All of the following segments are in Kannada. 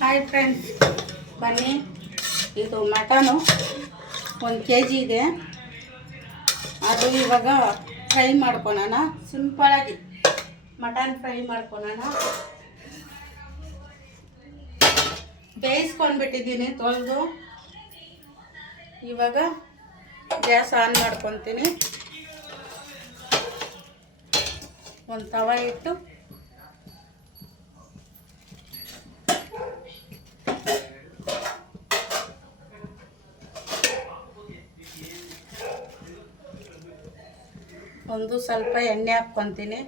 ಹಾಯ್ ಫ್ರೆಂಡ್ಸ್, ಬನ್ನಿ. ಇದು ಮಟನು 1 kg ಇದೆ. ಅದು ಇವಾಗ ಫ್ರೈ ಮಾಡ್ಕೊಳೋಣ. ಸಿಂಪಲಾಗಿ ಮಟನ್ ಫ್ರೈ ಮಾಡ್ಕೊಳೋಣ. ಬೇಯಿಸ್ಕೊಂಡ್ಬಿಟ್ಟಿದ್ದೀನಿ ತೊಳೆದು. ಇವಾಗ ಗ್ಯಾಸ್ ಆನ್ ಮಾಡ್ಕೊತೀನಿ. ಒಂದು ತವ ಇಟ್ಟು ಒಂದು ಸ್ವಲ್ಪ ಎಣ್ಣೆ ಹಾಕ್ಕೊತೀನಿ.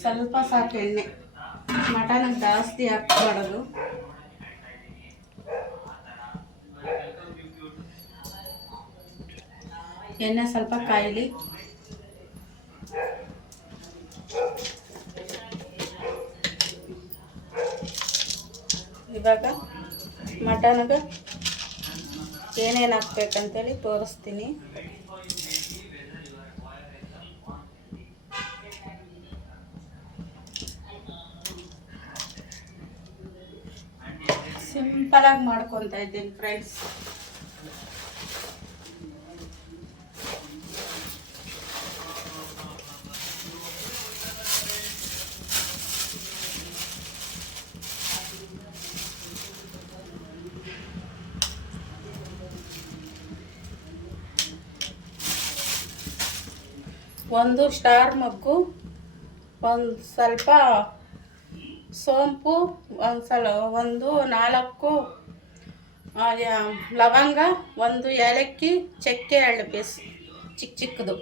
ಸ್ವಲ್ಪ ಸಾಕು ಎಣ್ಣೆ, ಮಟನ್ ಜಾಸ್ತಿ ಹಾಕ್ಬಾರ್ದು. ಎಣ್ಣೆ ಸ್ವಲ್ಪ ಕಾಯಲಿ. ಇವಾಗ ಮಟನ್ಗೆ ಏನೇನು ಹಾಕ್ಬೇಕಂತೇಳಿ ತೋರಿಸ್ತೀನಿ. ಸಿಂಪಲಾಗಿ ಮಾಡ್ಕೊತಾ ಇದ್ದೀನಿ ಫ್ರೆಂಡ್ಸ್. ಒಂದು ಸ್ಟಾರ್ ಮಗ್ಗು, ಒಂದು ಸ್ವಲ್ಪ ಸೋಂಪು, ಒಂದು 4 ಲವಂಗ, ಒಂದು ಏಲಕ್ಕಿ, ಚಕ್ಕೆ 2 ಪೀಸ್ ಚಿಕ್ಕದು.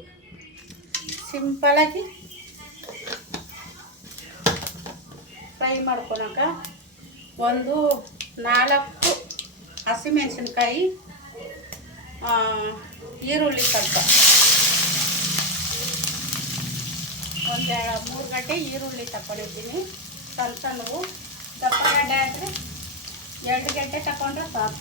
ಸಿಂಪಲಾಗಿ ಫ್ರೈ ಮಾಡ್ಕೊಳಕ ಒಂದು 4 ಹಸಿಮೆಣಸಿನ್ಕಾಯಿ, ಈರುಳ್ಳಿ ಸ್ವಲ್ಪ, ಒಂದು 3 ಗಡ್ಡೆ ಈರುಳ್ಳಿ ತಗೊಂಡಿದ್ದೀನಿ. ಸಣ್ಣವು. ದಪ್ಪ ಗಡ್ಡೆ ಆದರೆ 2 ಗಡ್ಡೆ ತಗೊಂಡ್ರೆ ಸಾಕು.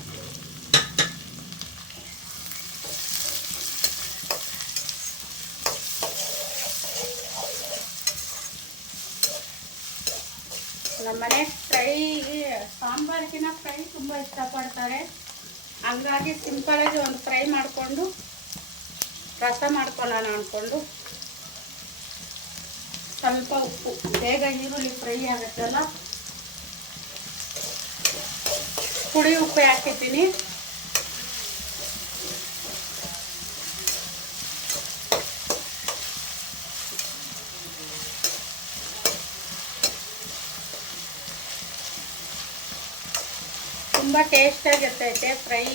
ನಮ್ಮನೆ ಫ್ರೈ, ಸಾಂಬಾರಿಗಿನ ಫ್ರೈ ತುಂಬ ಇಷ್ಟಪಡ್ತಾರೆ. ಹಂಗಾಗಿ ಸಿಂಪಲಾಗಿ ಒಂದು ಫ್ರೈ ಮಾಡಿಕೊಂಡು ರಸ ಮಾಡ್ಕೊಳ್ಳೋಣ ಅಂದ್ಕೊಂಡು ಸ್ವಲ್ಪ ಉಪ್ಪು, ಬೇಗ ಈರುಳ್ಳಿ ಫ್ರೈ ಆಗುತ್ತಲ್ಲ, ಪುಡಿ ಉಪ್ಪು ಹಾಕಿದ್ದೀನಿ. ತುಂಬ ಟೇಸ್ಟಾಗಿರ್ತೈತೆ ಫ್ರೈ.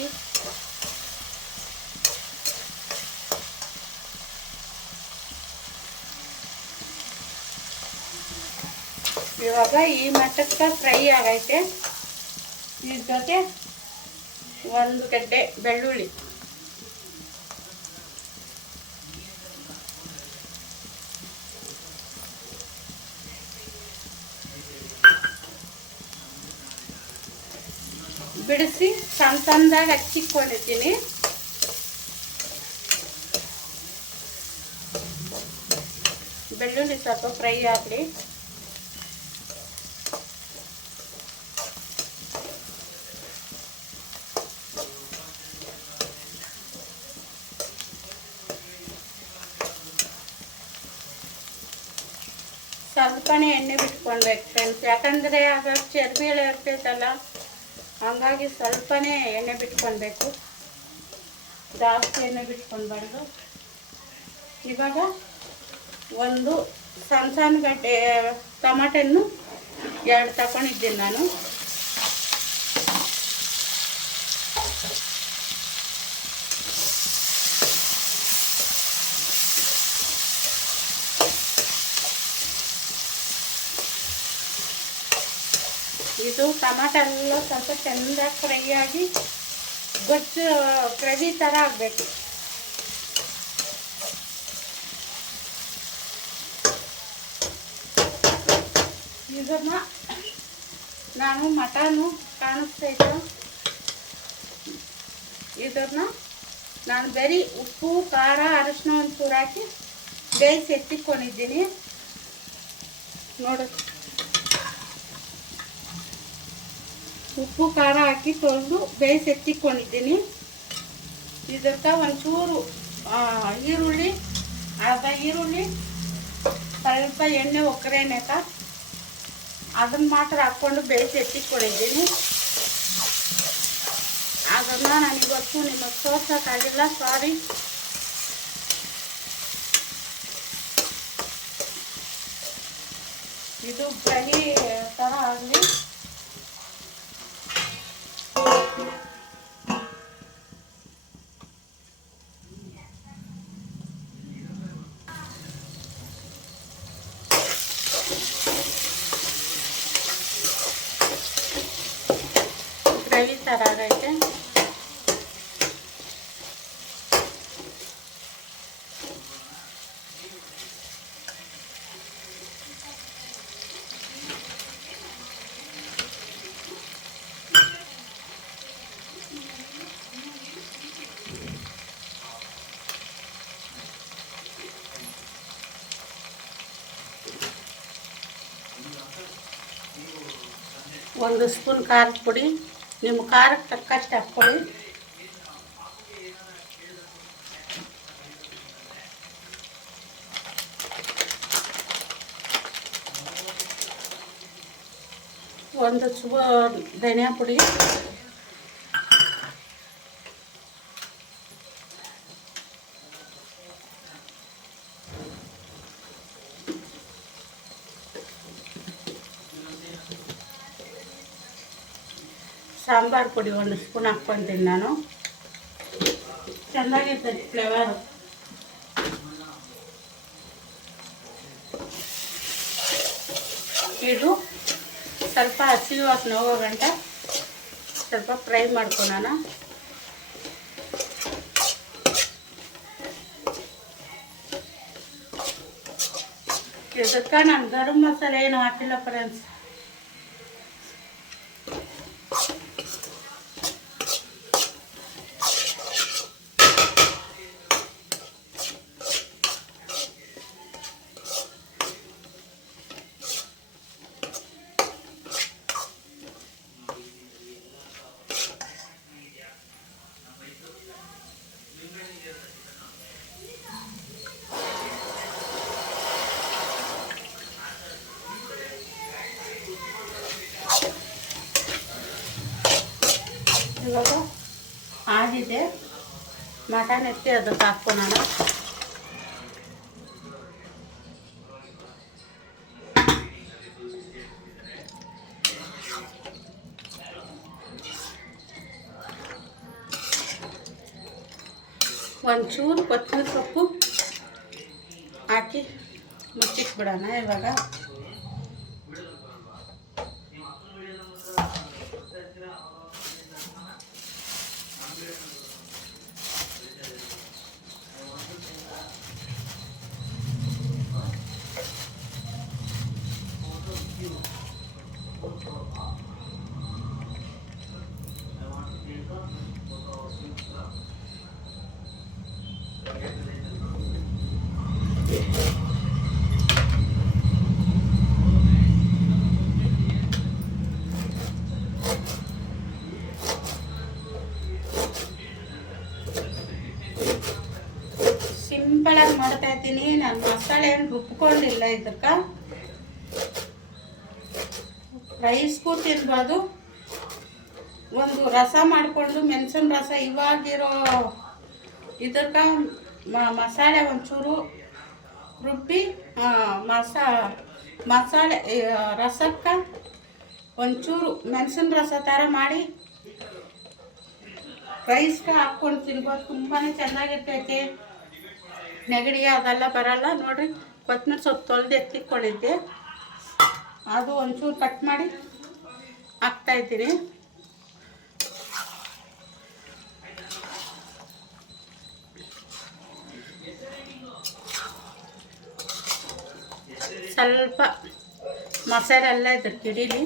ಇವಾಗ ಈ ಮಟ್ಟಕ್ಕೆ ಫ್ರೈ ಆಗೈತೆ. ಇದ್ರ ಜೊತೆ 1 ಗಡ್ಡೆ ಬೆಳ್ಳುಳ್ಳಿ, ಬಿಡಿಸಿ ಸಣ್ಣದಾಗಿ ಹಚ್ಚಿಕೊಂಡಿದ್ದೀನಿ. ಬೆಳ್ಳುಳ್ಳಿ ಸ್ವಲ್ಪ ಫ್ರೈ ಆಗಲಿ. ಸ್ವಲ್ಪನೇ ಎಣ್ಣೆ ಬಿಟ್ಕೊಳ್ಬೇಕು ಫ್ರೆಂಡ್ಸ್, ಯಾಕಂದರೆ ಆಗ ಚರ್ಬಿ ಎಲ್ಲ ಇರ್ತೈತಲ್ಲ, ಹಂಗಾಗಿ ಸ್ವಲ್ಪನೇ ಎಣ್ಣೆ ಬಿಟ್ಕೊಳ್ಬೇಕು, ಜಾಸ್ತಿ ಎಣ್ಣೆ ಬಿಟ್ಕೊಳ್ಬಾರ್ದು. ಇವಾಗ ಒಂದು ಸಣ್ಣ ಗಡ್ಡೆ ಟೊಮಾಟೆನ್ನು 2 ತಗೊಂಡಿದ್ದೀನಿ ನಾನು. ಇದು ಟೊಮಾಟೊ ಎಲ್ಲ ಸ್ವಲ್ಪ ಚೆಂದಾಗಿ ಫ್ರೈ ಆಗಿ ಗೊಜ್ಜು ಗ್ರೇವಿ ಥರ ಆಗಬೇಕು. ಇದನ್ನು ನಾನು ಮಟನು ಕಾಣಿಸ್ತೈತೆ, ಇದನ್ನು ನಾನು ಬರೀ ಉಪ್ಪು, ಖಾರ, ಅರಿಶಿನ ಒಂಚೂರು ಹಾಕಿ ಬೇಯಿಸಿ ಎತ್ತಿಕೊಂಡಿದ್ದೀನಿ. ನೋಡಿ ಉಪ್ಪು ಖಾರ ಹಾಕಿ ತೊಳೆದು ಬೇಯಿಸಿ ಎತ್ತಿಕೊಂಡಿದ್ದೀನಿ. ಇದಕ್ಕೆ ಒಂಚೂರು ಈರುಳ್ಳಿ, ಅರ್ಧ ಈರುಳ್ಳಿ, ಸ್ವಲ್ಪ ಎಣ್ಣೆ ಒಗ್ಗರಣೆಕ ಅದನ್ನು ಮಾತ್ರ ಹಾಕ್ಕೊಂಡು ಬೇಯಿಸಿ ಎತ್ತಿಕೊಂಡಿದ್ದೀನಿ. ಅದನ್ನು ನಾನಿವತ್ತು ನಿಮಗೆ ತೋರ್ಸೋಕ್ಕಾಗಿಲ್ಲ, ಸಾರಿ. ಇದು ಫ್ರೈ ಥರ ಆಗಲಿ. ಗ್ರೇವಿ ಥರ ಆಗೈತೆ. ಒಂದು ಸ್ಪೂನ್ ಖಾರದ ಪುಡಿ, ನಿಮ್ಮ ಖಾರಕ್ಕೆ ತಕ್ಕಷ್ಟು ಹಾಕ್ಕೊಳ್ಳಿ. ಒಂದು ಸ್ಪೂನ್ ಧನಿಯಾ ಪುಡಿ, ಸಾಂಬಾರು ಪುಡಿ ಒಂದು ಸ್ಪೂನ್ ಹಾಕ್ಕೊತೀನಿ ನಾನು. ಚೆನ್ನಾಗಿರ್ತದೆ ಫ್ಲೇವರು. ಇದು ಸ್ವಲ್ಪ ಹಸಿ ವಾಸನೆ ಹೋಗೋ ಗಂಟ ಸ್ವಲ್ಪ ಫ್ರೈ ಮಾಡ್ಕೊಳ್ಳೋಣ. ಇದಕ್ಕೆ ನಾನು ಗರಂ ಮಸಾಲೆ ಏನು ಹಾಕಿಲ್ಲ ಫ್ರೆಂಡ್ಸ್. ಇವಾಗ ಆಗಿದೆ, ಮಟನ್ ಎತ್ತಿ ಅದಕ್ಕೆ ಹಾಕ್ಕೊಳ್ಳೋಣ. ಒಂಚೂರು ಕೊತ್ತಂಬರಿ ಸೊಪ್ಪು ಹಾಕಿ ಮುಚ್ಚಿಟ್ಬಿಡೋಣ. ಇವಾಗ ಸಿಂಪಲಾಗಿ ಮಾಡ್ತಾ ಇದ್ದೀನಿ ನಾನು. ಮಸಾಲೆ ಏನು ರುಬ್ಕೊಂಡಿಲ್ಲ. ಇದಕ್ಕೆ ರೈಸ್ಗೂ ತಿನ್ಬೋದು. ಒಂದು ರಸ ಮಾಡಿಕೊಂಡು ಮೆಣಸಿನ ರಸ ಇವಾಗಿರೋ ಇದಕ್ಕೆ ಮಸಾಲೆ ಒಂಚೂರು ರುಬ್ಬಿ ಮಸಾಲೆ ರಸಕ್ಕೆ ಒಂಚೂರು ಮೆಣಸಿನ ರಸ ಥರ ಮಾಡಿ ರೈಸ್ಗೆ ಹಾಕ್ಕೊಂಡು ತಿನ್ಬೋದು. ತುಂಬಾ ಚೆನ್ನಾಗಿರ್ತೈತೆ. ನೆಗಡಿ ಅದೆಲ್ಲ ಬರಲ್ಲ. ನೋಡಿರಿ, ಕೊತ್ತಂಬರಿ ಸೊಪ್ಪು ತೊಳೆದು ಎತ್ತಿಕೊಂಡಿದ್ದೆ, ಅದು ಒಂಚೂರು ಕಟ್ ಮಾಡಿ ಹಾಕ್ತಾಯಿದ್ದೀನಿ. ಸ್ವಲ್ಪ ಮಸಾಲೆ ಎಲ್ಲ ಇದಕ್ಕೆ ಹಿಡೀಲಿ.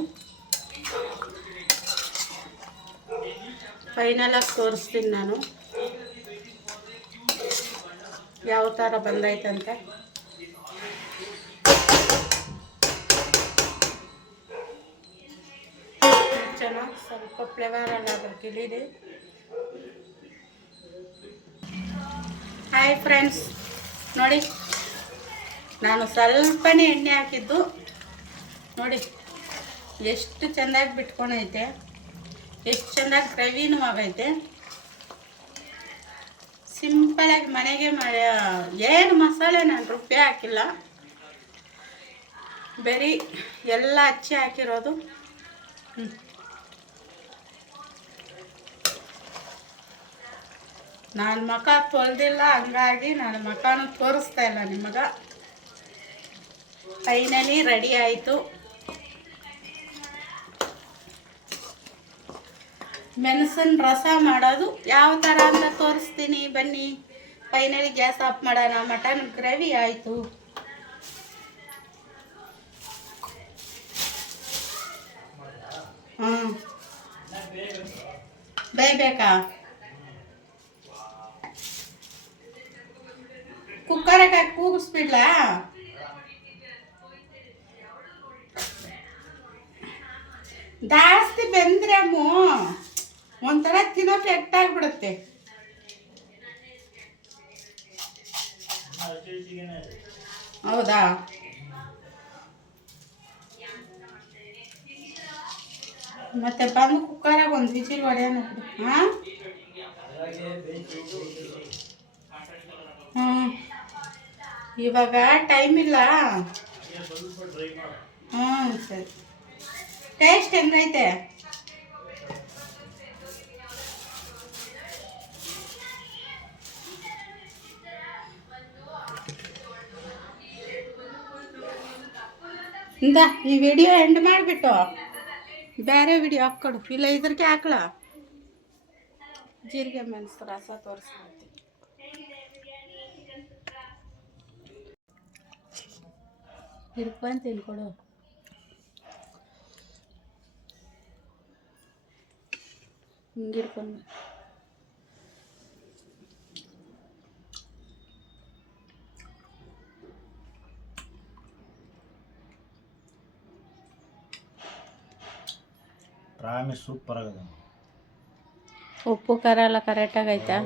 ಫೈನಲಾಗಿ ತೋರಿಸ್ತೀನಿ ನಾನು ಯಾವ ಥರ ಬಂದೈತಂತ. ಚೆನ್ನಾಗಿ ಸ್ವಲ್ಪ ಫ್ಲೇವರ್ ಎಲ್ಲ ಬರ್ಕಿಲ್ಲಿದೆ. ಹಾಯ್ ಫ್ರೆಂಡ್ಸ್, ನೋಡಿ ನಾನು ಸ್ವಲ್ಪನೇ ಎಣ್ಣೆ ಹಾಕಿದ್ದು ನೋಡಿ ಎಷ್ಟು ಚೆಂದಾಗಿ ಬಿಟ್ಕೊಂಡೈತೆ, ಎಷ್ಟು ಚೆಂದಾಗಿ ಗ್ರೇವಿನೂ ಆಗೈತೆ. ಸಿಂಪಲಾಗಿ ಮನೆಗೆ ಮಾಡಿ ಏನು ಮಸಾಲೆ ನಾನು ರುಬ್ಬಿ ಹಾಕಿಲ್ಲ, ಬರೀ ಎಲ್ಲ ಹಚ್ಚಿ ಹಾಕಿರೋದು. ನಾನು ಮುಖ ತೊಳೆದಿಲ್ಲ, ಹಂಗಾಗಿ ನಾನು ಮುಖನೂ ತೋರಿಸ್ತಾ ಇಲ್ಲ ನಿಮಗೆ. ಫೈನಲಿ ರೆಡಿ ಆಯಿತು. ಮೆಣಸಿನ ರಸ ಮಾಡೋದು ಯಾವ ಥರ ಅಂತ ತೋರಿಸ್ತೀನಿ ಬನ್ನಿ. ಫೈನಲಿ ಗ್ಯಾಸ್ ಆಫ್ ಮಾಡೋಣ. ಮಟನ್ ಗ್ರೇವಿ ಆಯಿತು. ಬೇಯಬೇಕಾ? ಕುಕ್ಕರಾಗ ಕೂಗಿಸ್ಬಿಡ್ಲಾ? ಜಾಸ್ತಿ ಬೆಂದ್ರೆ ಅಮ್ಮು ಒಂಥರ ತಿನ್ನೋಕೆ ಎಟ್ಟಾಗ್ಬಿಡುತ್ತೆ. ಹೌದಾ? ಮತ್ತೆ ಬಂದು ಕುಕ್ಕರಾಗ ಒಂದು ವಿಜಿಲ್ ಹೊಡೆಯೋಣ. ಇವಾಗ ಟೈಮ್ ಇಲ್ಲ. ಸರಿ. ಟೇಸ್ಟ್ ಹೆಂಗೈತೆ? ಇಂದ ಈ ವಿಡಿಯೋ ಎಂಡ್ ಮಾಡಿಬಿಟ್ಟು ಬೇರೆ ವಿಡಿಯೋ ಹಾಕ್ಕೊಡು, ಇಲ್ಲ ಇದ್ರಿಗೆ ಹಾಕ್ಲ. ಜೀರಿಗೆ ಮೆಣಸು ರಸ ತೋರಿಸ್ಕೊಡ್ತೀನಿ. ಹಿಡ್ಕೊಂಡು ತಿನ್ಕೊಡು. ಹಿಂಗಿಡ್ಕೊಂಡು ಪ್ರಾಮಿಸ್ ಸೂಪರ್ ಆಗಿದೆ. ಉಪ್ಪು ಖಾರ ಎಲ್ಲ ಕರೆಕ್ಟಾಗಿ ಆಯ್ತಾ?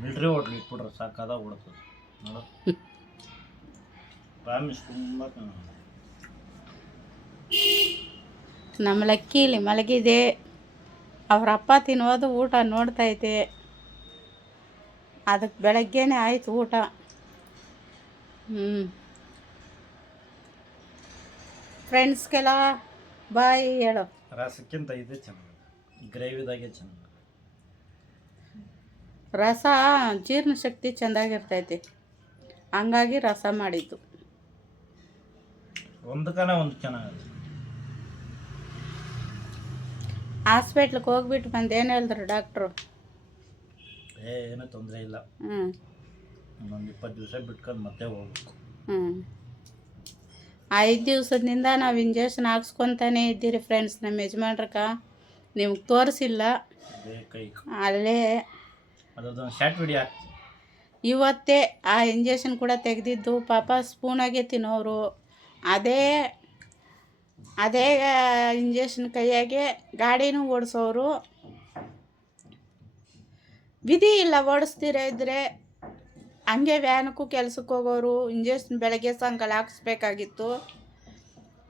ಮಿಲ್ಟ್ರಿ ಹೋಟ್ಲ್ ಇಟ್ಬಿಟ್ರೆ ಸಾಕಾದಾಗ ಉಡ್ತದೆ ನೋಡು. ಪ್ರಾಮಿಸ್ ತುಂಬ ನಮ್ಮ ಲಕ್ಕಿ ಇಲ್ಲಿ ಮಲಗಿದೆ. ಅವ್ರ ಅಪ್ಪ ತಿನ್ನೋದು ಊಟ ನೋಡ್ತೈತೆ. ಅದಕ್ಕೆ ಬೆಳಗ್ಗೆನೇ ಆಯಿತು ಊಟ. ಫ್ರೆಂಡ್ಸ್ಗೆಲ್ಲ ಬಾಯ್ ಹೇಳು. ರಸಕ್ಕಿಂತ ಇದೆ ಚೆನ್ನಾಗಿ, ಗ್ರೇವಿದಾಗೆ ಚೆನ್ನಾಗಿ. ರಸ ಜೀರ್ಣಶಕ್ತಿ ಚೆಂದಾಗಿರ್ತೈತಿ, ಹಂಗಾಗಿ ರಸ ಮಾಡಿದ್ದು. ಒಂದಕ್ಕನೇ ಒಂದು ಚೆನ್ನಾಗಿದೆ. ಹಾಸ್ಪಿಟ್ಲಿಗೆ ಹೋಗ್ಬಿಟ್ಟು ಬಂದು ಏನು ಹೇಳಿದ್ರು ಡಾಕ್ಟ್ರು? ಏನೂ ತೊಂದರೆ ಇಲ್ಲ, ಇನ್ನೊಂದು 20 ದಿವಸ ಬಿಟ್ಕೊಂಡು ಮತ್ತೆ ಹೋಗ್ಬೇಕು. 5 ದಿವಸದಿಂದ ನಾವು ಇಂಜೆಕ್ಷನ್ ಹಾಕ್ಸ್ಕೊತಾನೆ ಇದ್ದೀರಿ ಫ್ರೆಂಡ್ಸ್. ನಮ್ಮ ಯಜಮಾನ್ರಕ್ಕ ನಿಮ್ಗೆ ತೋರಿಸಿಲ್ಲ, ಅಲ್ಲೇ ಅದೊಂದು ಶಾರ್ಟ್ ವಿಡಿಯೋ ಹಾಕ್ತೀನಿ. ಇವತ್ತೇ ಆ ಇಂಜೆಕ್ಷನ್ ಕೂಡ ತೆಗೆದಿದ್ದು. ಪಾಪ ಸ್ಪೂನಾಗೆ ತಿನ್ನೋರು. ಅದೇ ಇಂಜೆಕ್ಷನ್ ಕೈಯಾಗೆ ಗಾಡಿನೂ ಓಡಿಸೋರು. ವಿಧಿ ಇಲ್ಲ, ಓಡಿಸ್ತೀರ ಇದ್ದರೆ ಹಂಗೆ ವ್ಯಾನಕ್ಕೂ ಕೆಲ್ಸಕ್ಕೆ ಹೋಗೋರು. ಇಂಜೆಕ್ಷನ್ ಬೆಳಗ್ಗೆ ಸಾಯಂಕಾಲ ಹಾಕ್ಸ್ಬೇಕಾಗಿತ್ತು.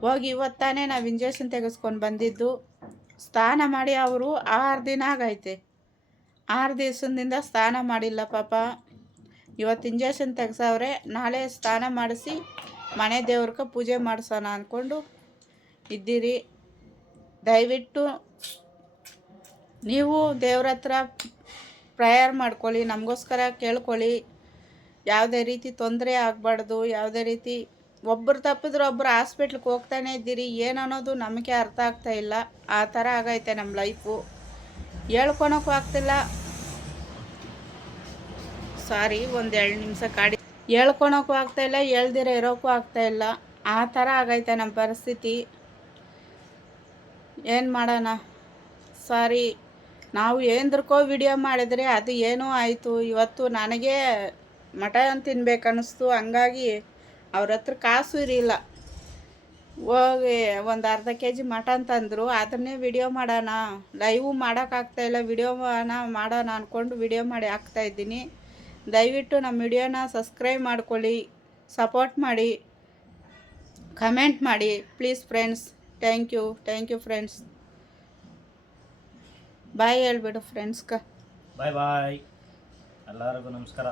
ಹೋಗಿ ಇವತ್ತಾನೆ ನಾವು ಇಂಜೆಕ್ಷನ್ ತೆಗೆಸ್ಕೊಂಡು ಬಂದಿದ್ದು. ಸ್ನಾನ ಮಾಡಿ ಅವರು 6 ದಿನ ಆಗೈತೆ. 6 ದಿವಸದಿಂದ ಸ್ನಾನ ಮಾಡಿಲ್ಲ ಪಾಪ. ಇವತ್ತು ಇಂಜೆಕ್ಷನ್ ತೆಗ್ಸವ್ರೆ, ನಾಳೆ ಸ್ನಾನ ಮಾಡಿಸಿ ಮನೆ ದೇವ್ರಿಗೆ ಪೂಜೆ ಮಾಡಿಸೋಣ ಅಂದ್ಕೊಂಡು ಇದ್ದೀರಿ. ದಯವಿಟ್ಟು ನೀವು ದೇವ್ರ ಹತ್ರ ಪ್ರೇಯರ್ ಮಾಡ್ಕೊಳ್ಳಿ, ನಮಗೋಸ್ಕರ ಕೇಳ್ಕೊಳ್ಳಿ. ಯಾವುದೇ ರೀತಿ ತೊಂದರೆ ಆಗಬಾರ್ದು. ಯಾವುದೇ ರೀತಿ ಒಬ್ಬರು ತಪ್ಪಿದ್ರೆ ಒಬ್ಬರು ಹಾಸ್ಪಿಟ್ಲಿಗೆ ಹೋಗ್ತಾನೆ ಇದ್ದೀರಿ. ಏನನ್ನೋದು ನಮಗೆ ಅರ್ಥ ಆಗ್ತಾ ಇಲ್ಲ. ಆ ಥರ ಆಗೈತೆ ನಮ್ಮ ಲೈಫು. ಹೇಳ್ಕೊಳಕ್ಕೂ ಆಗ್ತಿಲ್ಲ. ಸಾರಿ, ಒಂದು 2 ನಿಮಿಷ ಕಾಡಿ. ಹೇಳ್ಕೊಳಕ್ಕೂ ಆಗ್ತಾಯಿಲ್ಲ, ಹೇಳ್ದಿರ ಇರೋಕ್ಕೂ ಆಗ್ತಾಯಿಲ್ಲ. ಆ ಥರ ಆಗೈತೆ ನಮ್ಮ ಪರಿಸ್ಥಿತಿ. ಏನು ಮಾಡೋಣ? ಸಾರಿ, ನಾವು ಏನದಕ್ಕೋ ವಿಡಿಯೋ ಮಾಡಿದರೆ ಅದು ಏನೋ ಆಯಿತು. ಇವತ್ತು ನನಗೆ ಮಟನ್ ತಿನ್ಬೇಕು ಅನ್ನಿಸ್ತು. ಹಂಗಾಗಿ ಅವ್ರ ಹತ್ರ ಕಾಸು ಇರಲಿಲ್ಲ. ಹೋಗಿ ಒಂದು ಅರ್ಧ ಕೆ ಜಿ ಮಟನ್ ತಂದರು, ಅದನ್ನೇ ವಿಡಿಯೋ ಮಾಡೋಣ, ಲೈವು ಮಾಡೋಕ್ಕಾಗ್ತಾಯಿಲ್ಲ, ಮಾಡೋಣ ಅಂದ್ಕೊಂಡು ವಿಡಿಯೋ ಮಾಡಿ ಹಾಕ್ತಾಯಿದ್ದೀನಿ. ದಯವಿಟ್ಟು ನಮ್ಮ ವಿಡಿಯೋನ ಸಬ್ಸ್ಕ್ರೈಬ್ ಮಾಡ್ಕೊಳ್ಳಿ, ಸಪೋರ್ಟ್ ಮಾಡಿ, ಕಮೆಂಟ್ ಮಾಡಿ please friends. Thank you friends. Bye ಹೇಳ್ಬಿಡು ಫ್ರೆಂಡ್ಸ್ಗೆ. ಬಾಯ್ ಬಾಯ್, ಎಲ್ಲರಿಗೂ ನಮಸ್ಕಾರ.